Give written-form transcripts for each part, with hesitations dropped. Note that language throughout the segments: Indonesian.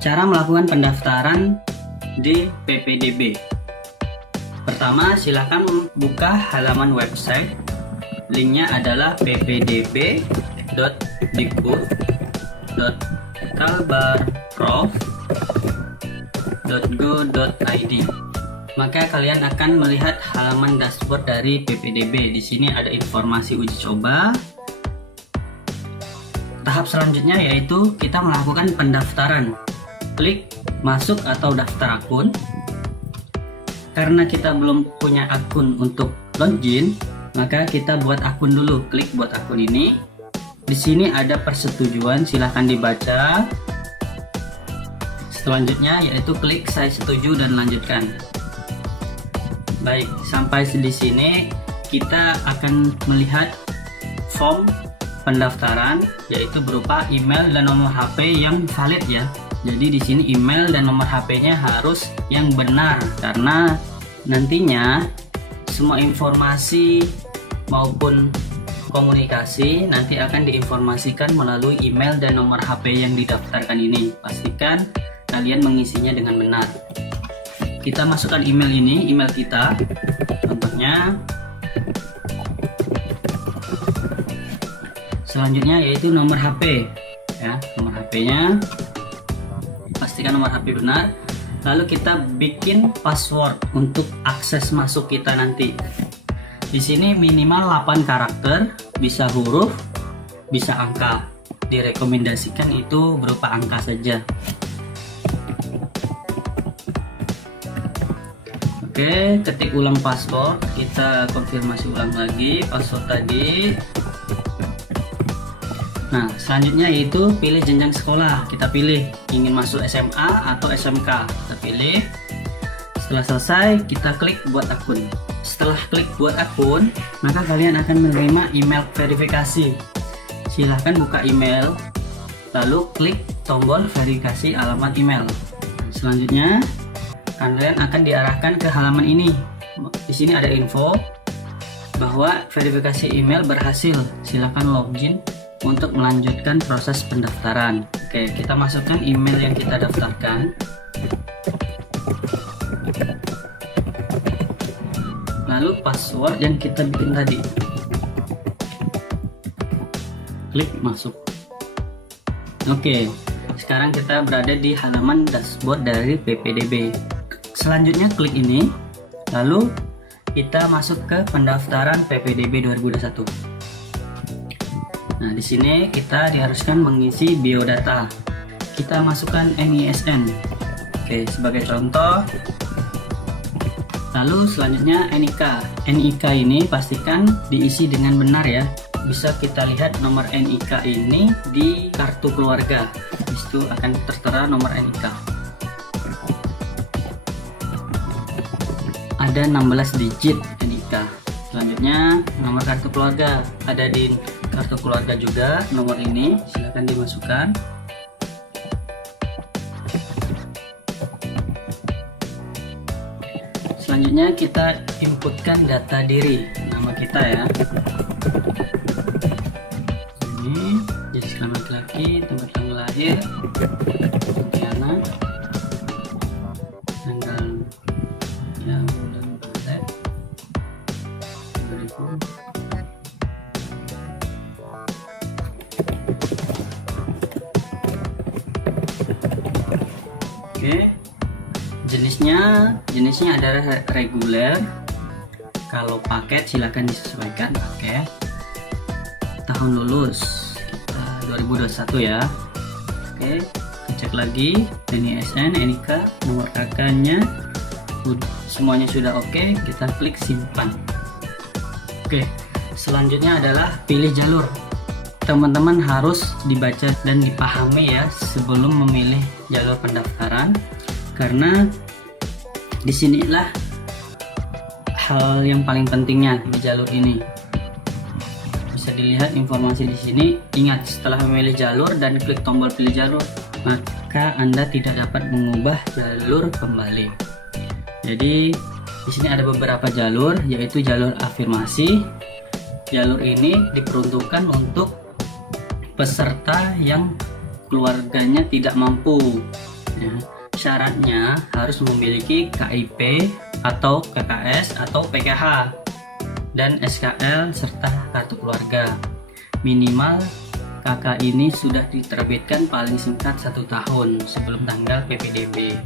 Cara melakukan pendaftaran di PPDB. Pertama, silakan buka halaman website. Linknya adalah ppdb.dikbud.kalbarprof.go.id. Maka kalian akan melihat halaman dashboard dari PPDB. Di sini ada informasi uji coba. Tahap selanjutnya yaitu kita melakukan pendaftaran. Klik masuk atau daftar akun. Karena kita belum punya akun untuk login, maka kita buat akun dulu. Klik buat akun ini. Di sini ada persetujuan, silahkan dibaca. Selanjutnya yaitu klik saya setuju dan lanjutkan. Baik, sampai di sini kita akan melihat form pendaftaran, yaitu berupa email dan nomor HP yang valid ya. Jadi di sini email dan nomor HP-nya harus yang benar, karena nantinya semua informasi maupun komunikasi nanti akan diinformasikan melalui email dan nomor HP yang didaftarkan ini. Pastikan kalian mengisinya dengan benar. Kita masukkan email ini, email kita. Contohnya selanjutnya yaitu nomor HP ya, nomor HP-nya. Pastikan nomor HP benar. Lalu kita bikin password untuk akses masuk kita nanti. Di sini minimal 8 karakter, bisa huruf, bisa angka. Direkomendasikan itu berupa angka saja. Oke, ketik ulang password. Kita konfirmasi ulang lagi password tadi. Nah, selanjutnya yaitu pilih jenjang sekolah. Kita pilih ingin masuk SMA atau SMK. Kita pilih. Setelah selesai, kita klik buat akun. Setelah klik buat akun, maka kalian akan menerima email verifikasi. Silahkan buka email, lalu klik tombol verifikasi alamat email. Selanjutnya, kalian akan diarahkan ke halaman ini. Di sini ada info bahwa verifikasi email berhasil. Silahkan login untuk melanjutkan proses pendaftaran. Oke, kita masukkan email yang kita daftarkan. Lalu password yang kita bikin tadi. Klik masuk. Oke, sekarang kita berada di halaman dashboard dari PPDB. Selanjutnya klik ini. Lalu kita masuk ke pendaftaran PPDB 2021. Nah, di sini kita diharuskan mengisi biodata. Kita masukkan NISN. Oke, sebagai contoh. Lalu selanjutnya NIK. NIK ini pastikan diisi dengan benar ya. Bisa kita lihat nomor NIK ini di kartu keluarga. Di situ akan tertera nomor NIK. Ada 16 digit NIK. Selanjutnya nomor kartu keluarga. Ada di kartu keluarga juga nomor ini, silahkan dimasukkan. Selanjutnya kita inputkan data diri, nama kita ya. Ini jenis kelamin laki-laki, tempat tanggal lahir, Pontianak, tanggal ya bulan Maret 2000. Oke, jenisnya adalah reguler. Kalau paket silakan disesuaikan paket. Tahun lulus kita 2021 ya. Oke, cek lagi NISN, NIK, nomor kakaknya, semuanya sudah oke. Kita klik simpan. Oke, selanjutnya adalah pilih jalur. Teman-teman harus dibaca dan dipahami ya sebelum memilih jalur pendaftaran, karena disinilah hal yang paling pentingnya di jalur ini. Bisa dilihat informasi di sini. Ingat, setelah memilih jalur dan klik tombol pilih jalur, maka Anda tidak dapat mengubah jalur kembali. Jadi di sini ada beberapa jalur, yaitu jalur afirmasi. Jalur ini diperuntukkan untuk peserta yang keluarganya tidak mampu. Ya. Syaratnya harus memiliki KIP atau KKS atau PKH dan SKL serta kartu keluarga. Minimal KK ini sudah diterbitkan paling singkat 1 tahun sebelum tanggal PPDB.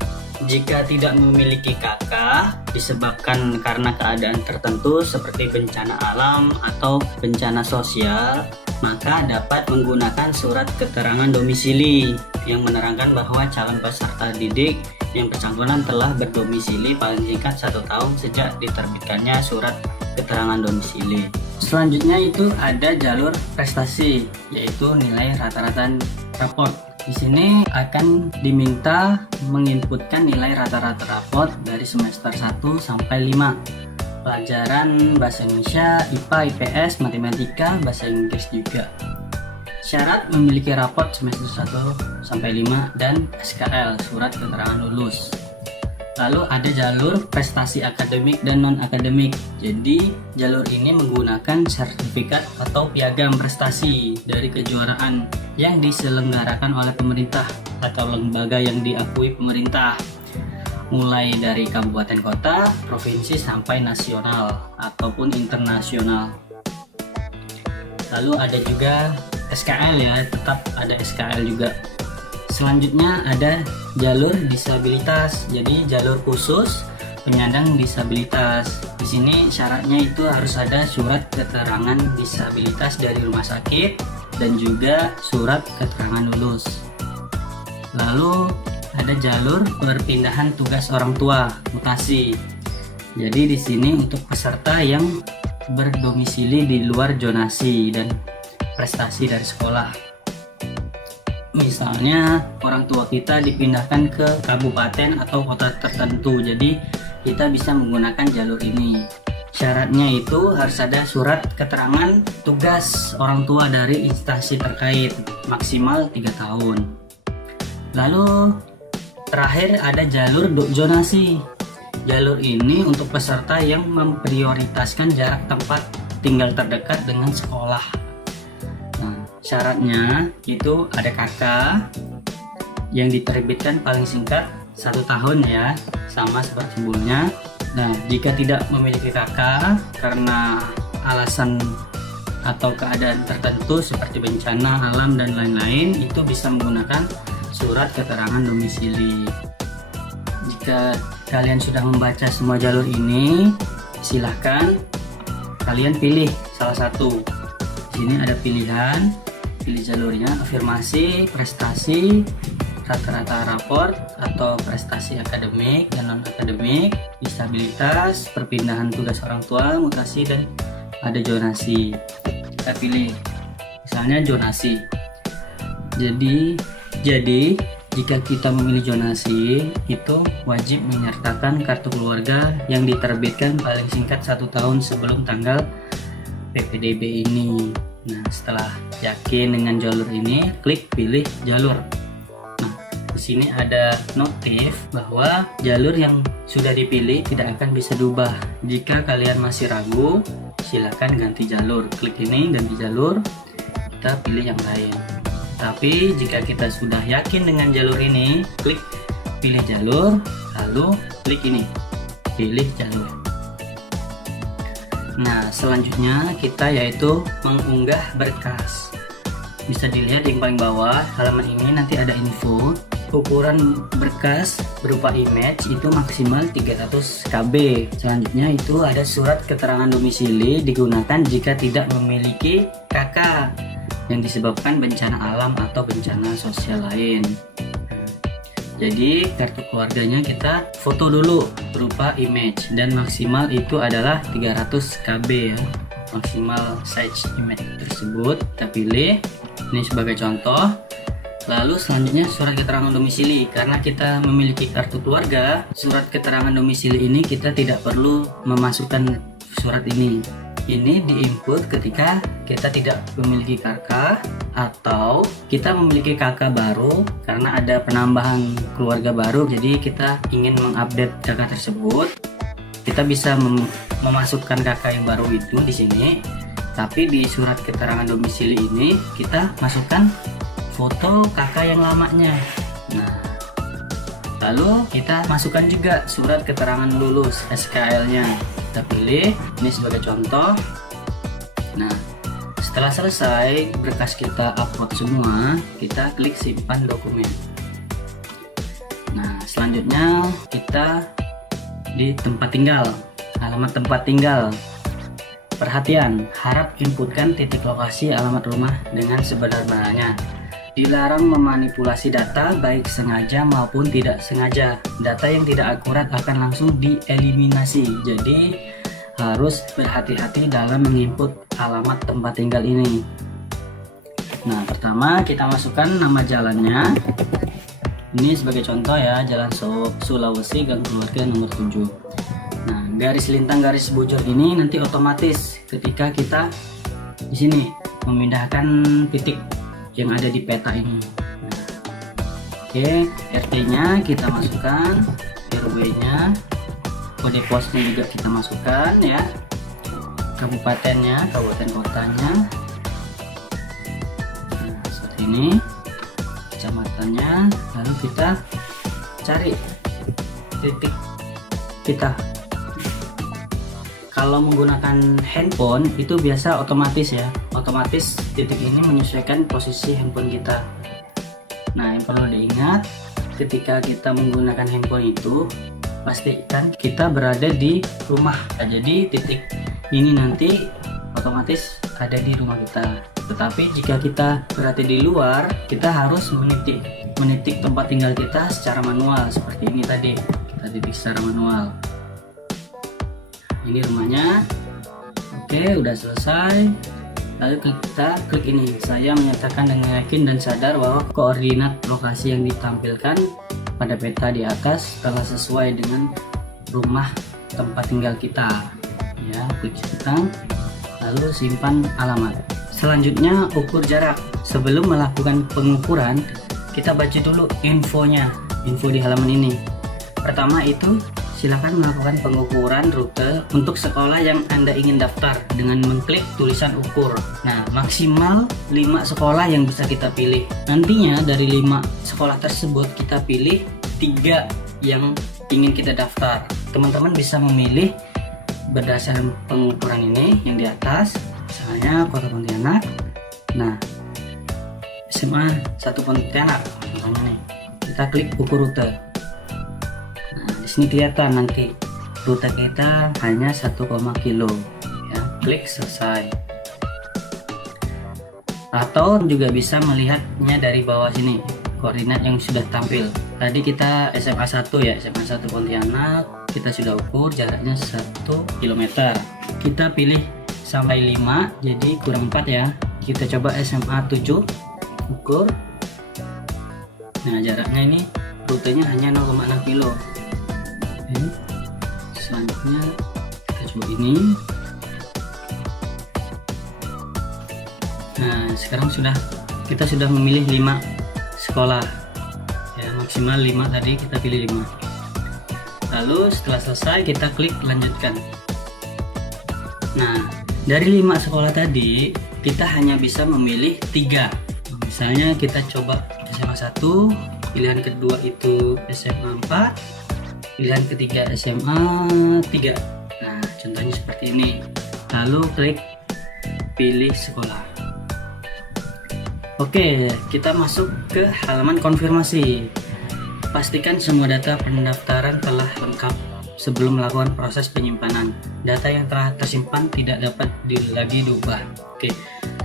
Jika tidak memiliki KK disebabkan karena keadaan tertentu seperti bencana alam atau bencana sosial, maka dapat menggunakan surat keterangan domisili yang menerangkan bahwa calon peserta didik yang bersangkutan telah berdomisili paling singkat 1 tahun sejak diterbitkannya surat keterangan domisili. Selanjutnya itu ada jalur prestasi, yaitu nilai rata-rata raport. Di sini akan diminta menginputkan nilai rata-rata raport dari semester 1 sampai 5. Pelajaran bahasa Indonesia, IPA, IPS, matematika, bahasa Inggris juga. Syarat memiliki raport semester 1 sampai 5 dan SKL, surat keterangan lulus. Lalu ada jalur prestasi akademik dan non-akademik. Jadi jalur ini menggunakan sertifikat atau piagam prestasi dari kejuaraan yang diselenggarakan oleh pemerintah atau lembaga yang diakui pemerintah, mulai dari kabupaten kota, provinsi sampai nasional ataupun internasional. Lalu ada juga SKL ya, tetap ada SKL juga. Selanjutnya ada jalur disabilitas, jadi jalur khusus penyandang disabilitas. Di sini syaratnya itu harus ada surat keterangan disabilitas dari rumah sakit dan juga surat keterangan lulus. Lalu ada jalur perpindahan tugas orang tua, mutasi. Jadi di sini untuk peserta yang berdomisili di luar zonasi dan prestasi dari sekolah. Misalnya orang tua kita dipindahkan ke kabupaten atau kota tertentu, jadi kita bisa menggunakan jalur ini. Syaratnya itu harus ada surat keterangan tugas orang tua dari instansi terkait, maksimal 3 tahun. Lalu terakhir ada jalur zonasi. Jalur ini untuk peserta yang memprioritaskan jarak tempat tinggal terdekat dengan sekolah. Syaratnya itu ada KK yang diterbitkan paling singkat 1 tahun ya, sama seperti sebelumnya. Nah, jika tidak memiliki KK karena alasan atau keadaan tertentu seperti bencana alam dan lain-lain, itu bisa menggunakan surat keterangan domisili. Jika kalian sudah membaca semua jalur ini, silahkan kalian pilih salah satu. Di sini ada pilihan, pilih jalurnya: afirmasi, prestasi, rata-rata raport atau prestasi akademik dan non-akademik, disabilitas, perpindahan tugas orang tua, mutasi, dan ada zonasi. Kita pilih misalnya zonasi. Jadi jika kita memilih zonasi, itu wajib menyertakan kartu keluarga yang diterbitkan paling singkat 1 tahun sebelum tanggal PPDB ini. Nah, setelah yakin dengan jalur ini, klik pilih jalur. Nah, di sini ada notif bahwa jalur yang sudah dipilih tidak akan bisa diubah. Jika kalian masih ragu, silakan ganti jalur. Klik ini ganti jalur, kita pilih yang lain. Tapi jika kita sudah yakin dengan jalur ini, klik pilih jalur, lalu klik ini, pilih jalur. Nah, selanjutnya kita yaitu mengunggah berkas. Bisa dilihat yang paling bawah halaman ini, nanti ada info. Ukuran berkas berupa image itu maksimal 300 KB. Selanjutnya itu ada surat keterangan domisili digunakan jika tidak memiliki KK yang disebabkan bencana alam atau bencana sosial lain. Jadi kartu keluarganya kita foto dulu berupa image dan maksimal itu adalah 300 KB ya, maksimal size image tersebut. Kita pilih ini sebagai contoh. Lalu selanjutnya surat keterangan domisili. Karena kita memiliki kartu keluarga, surat keterangan domisili ini kita tidak perlu memasukkan surat ini. Ini diinput ketika kita tidak memiliki KK atau kita memiliki KK baru karena ada penambahan keluarga baru, jadi kita ingin mengupdate KK tersebut. Kita bisa memasukkan KK yang baru itu di sini, tapi di surat keterangan domisili ini kita masukkan foto KK yang lamanya. Nah, Lalu kita masukkan juga surat keterangan lulus SKL-nya. Kita pilih ini sebagai contoh. Nah, setelah selesai berkas kita upload semua, kita klik simpan dokumen. Nah, selanjutnya kita di tempat tinggal, alamat tempat tinggal. Perhatian, harap inputkan titik lokasi alamat rumah dengan sebenar-benarnya. Dilarang memanipulasi data baik sengaja maupun tidak sengaja. Data yang tidak akurat akan langsung dieliminasi. Jadi harus berhati-hati dalam menginput alamat tempat tinggal ini. Nah, pertama kita masukkan nama jalannya. Ini sebagai contoh ya, Jalan Sulawesi Gang Keluarga nomor 7. Nah, garis lintang garis bujur ini nanti otomatis ketika kita di sini memindahkan titik yang ada di peta ini. Nah, oke, RT-nya kita masukkan, RW-nya, kode posnya juga kita masukkan ya, kabupatennya, kabupaten kotanya. Nah, seperti ini, kecamatannya. Lalu kita cari titik kita. Kalau menggunakan handphone itu biasa otomatis ya, otomatis titik ini menyesuaikan posisi handphone kita. Nah, yang perlu diingat ketika kita menggunakan handphone itu pastikan kita berada di rumah. Nah, jadi titik ini nanti otomatis ada di rumah kita. Tetapi jika kita berada di luar, kita harus menitik tempat tinggal kita secara manual seperti ini tadi. Kita titik secara manual. Ini rumahnya. Oke, udah selesai. Lalu kita klik ini. Saya menyatakan dengan yakin dan sadar bahwa koordinat lokasi yang ditampilkan pada peta di atas telah sesuai dengan rumah tempat tinggal kita. Ya, klik centang. Lalu simpan alamat. Selanjutnya ukur jarak. Sebelum melakukan pengukuran, kita baca dulu infonya, info di halaman ini. Pertama itu silakan melakukan pengukuran rute untuk sekolah yang Anda ingin daftar dengan mengklik tulisan ukur. Nah, maksimal 5 sekolah yang bisa kita pilih. Nantinya dari 5 sekolah tersebut kita pilih 3 yang ingin kita daftar. Teman-teman bisa memilih berdasarkan pengukuran ini yang di atas, misalnya Kota Pontianak. Nah, SMA 1 Pontianak, contohnya nih. Kita klik ukur rute. Ini kelihatan nanti rute kita hanya 1, kilo ya, klik selesai. Atau juga bisa melihatnya dari bawah sini koordinat yang sudah tampil. Tadi kita SMA 1 ya, SMA 1 Pontianak kita sudah ukur jaraknya 1 km. Kita pilih sampai 5 jadi kurang 4 ya. Kita coba SMA 7 ukur. Nah, jaraknya ini rutenya hanya 0,6 kilo. Selanjutnya kita coba ini. Nah, sekarang kita sudah memilih 5 sekolah ya, maksimal 5 tadi kita pilih 5. Lalu setelah selesai kita klik lanjutkan. Nah, dari 5 sekolah tadi kita hanya bisa memilih 3. Misalnya kita coba SMA 1, pilihan kedua itu SMA 4, pilihan ketiga SMA 3. Nah, contohnya seperti ini. Lalu klik pilih sekolah. Oke, kita masuk ke halaman konfirmasi. Pastikan semua data pendaftaran telah lengkap sebelum melakukan proses penyimpanan. Data yang telah tersimpan tidak dapat lagi diubah. Oke,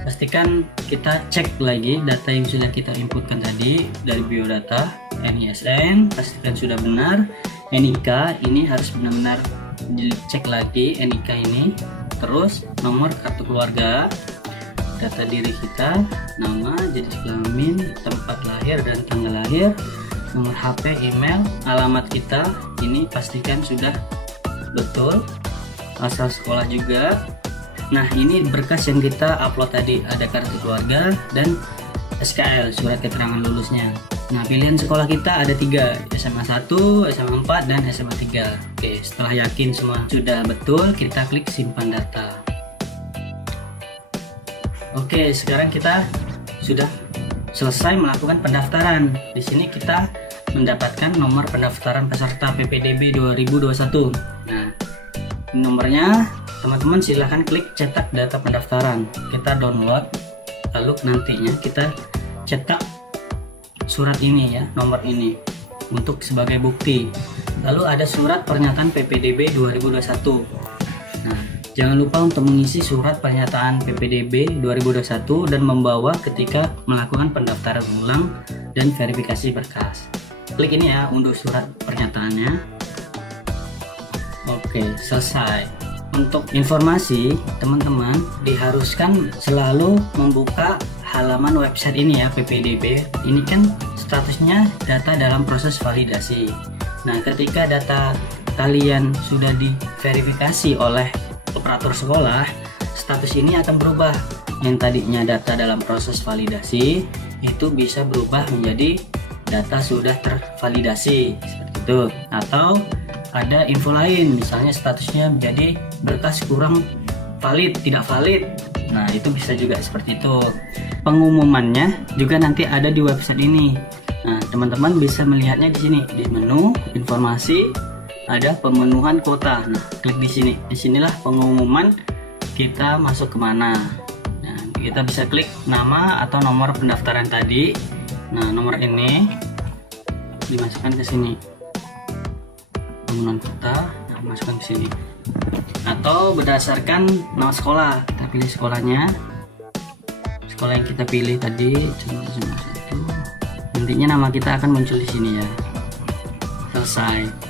pastikan kita cek lagi data yang sudah kita inputkan tadi dari biodata, NISN, pastikan sudah benar. NIK ini harus benar-benar dicek lagi NIK ini. Terus nomor kartu keluarga, data diri kita, nama, jenis kelamin, tempat lahir dan tanggal lahir, nomor HP, email, alamat kita ini pastikan sudah betul, asal sekolah juga. Nah, ini berkas yang kita upload tadi, ada kartu keluarga dan SKL, surat keterangan lulusnya. Nah, pilihan sekolah kita ada 3, SMA 1, SMA 4, dan SMA 3. Oke, setelah yakin semua sudah betul, kita klik simpan data. Oke, sekarang kita sudah selesai melakukan pendaftaran. Di sini kita mendapatkan nomor pendaftaran peserta PPDB 2021. Nah, nomornya teman-teman silahkan klik cetak data pendaftaran, kita download, lalu nantinya kita cetak surat ini ya, nomor ini untuk sebagai bukti. Lalu ada surat pernyataan PPDB 2021. Nah, jangan lupa untuk mengisi surat pernyataan PPDB 2021 dan membawa ketika melakukan pendaftaran ulang dan verifikasi berkas. Klik ini ya, unduh surat pernyataannya. Oke, selesai. Untuk informasi, teman-teman diharuskan selalu membuka halaman website ini ya, PPDB. Ini kan statusnya data dalam proses validasi. Nah, ketika data kalian sudah diverifikasi oleh operator sekolah, status ini akan berubah. Yang tadinya data dalam proses validasi itu bisa berubah menjadi data sudah tervalidasi, seperti itu. Atau ada info lain, misalnya statusnya menjadi berkas kurang valid, tidak valid. Nah, itu bisa juga seperti itu. Pengumumannya juga nanti ada di website ini. Nah, teman-teman bisa melihatnya di sini, di menu informasi ada pemenuhan kuota. Nah, klik di sini. Disinilah pengumuman kita masuk kemana. Nah, kita bisa klik nama atau nomor pendaftaran tadi. Nah, nomor ini dimasukkan ke sini. Pemenuhan kuota, nah, masukkan ke sini. Atau berdasarkan nama sekolah, kita pilih sekolahnya. Sekolah yang kita pilih tadi, contoh 1. Nantinya nama kita akan muncul di sini ya. Selesai.